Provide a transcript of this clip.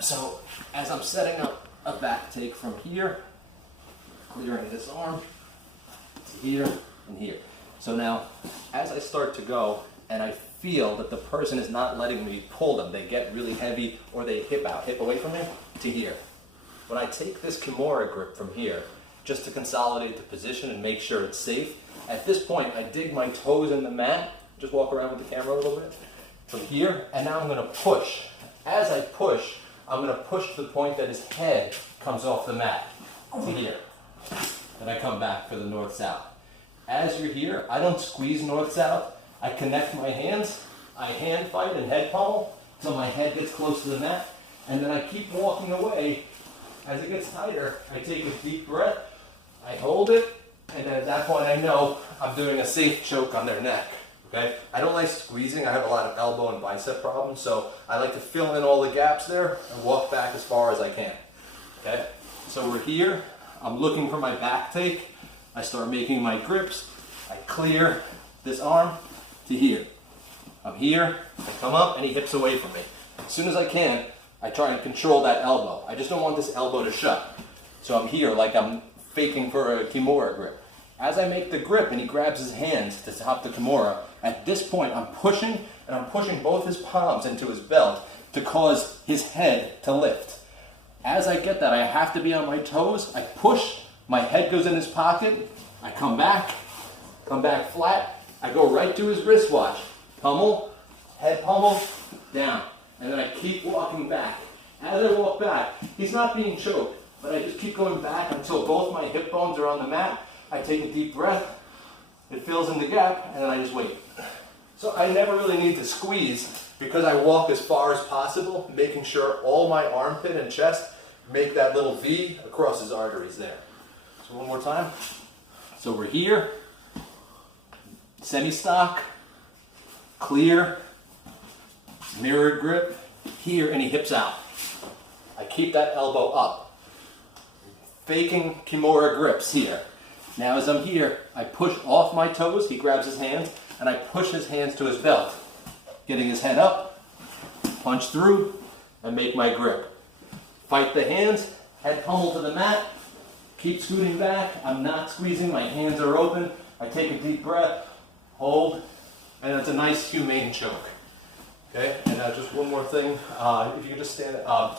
So as I'm setting up a back take from here, clearing this arm to here and here. So now, as I start to go and I feel that the person is not letting me pull them, they get really heavy or they hip away from me, to here. When I take this kimura grip from here, just to consolidate the position and make sure it's safe, at this point I dig my toes in the mat, just walk around with the camera a little bit, from here, and now I'm going to push. As I push, I'm going to push to the point that his head comes off the mat, to here. Then I come back for the north-south. As you're here, I don't squeeze north-south. I connect my hands, I hand fight and head pummel until my head gets close to the mat, and then I keep walking away. As it gets tighter, I take a deep breath, I hold it, and then at that point I know I'm doing a safe choke on their neck. Okay? I don't like squeezing. I have a lot of elbow and bicep problems, so I like to fill in all the gaps there and walk back as far as I can. Okay? So we're here. I'm looking for my back take. I start making my grips. I clear this arm to here. I'm here. I come up, and he hips away from me. As soon as I can, I try and control that elbow. I just don't want this elbow to shut. So I'm here like I'm faking for a kimura grip. As I make the grip and he grabs his hands to top the kimura, at this point I'm pushing, and I'm pushing both his palms into his belt to cause his head to lift. As I get that, I have to be on my toes. I push, my head goes in his pocket, I come back flat, I go right to his wristwatch, pummel, head pummel, down, and then I keep walking back. As I walk back, he's not being choked, but I just keep going back until both my hip bones are on the mat. I take a deep breath, it fills in the gap, and then I just wait. So I never really need to squeeze because I walk as far as possible, making sure all my armpit and chest make that little V across his arteries there. So one more time. So we're here, semi-stock, clear, mirror grip, here, and he hips out. I keep that elbow up. Faking kimura grips here. Now as I'm here, I push off my toes, he grabs his hands, and I push his hands to his belt. Getting his head up, punch through, and make my grip. Fight the hands, head pummel to the mat, keep scooting back, I'm not squeezing, my hands are open, I take a deep breath, hold, and it's a nice humane choke. Okay, and just one more thing, if you could just stand up.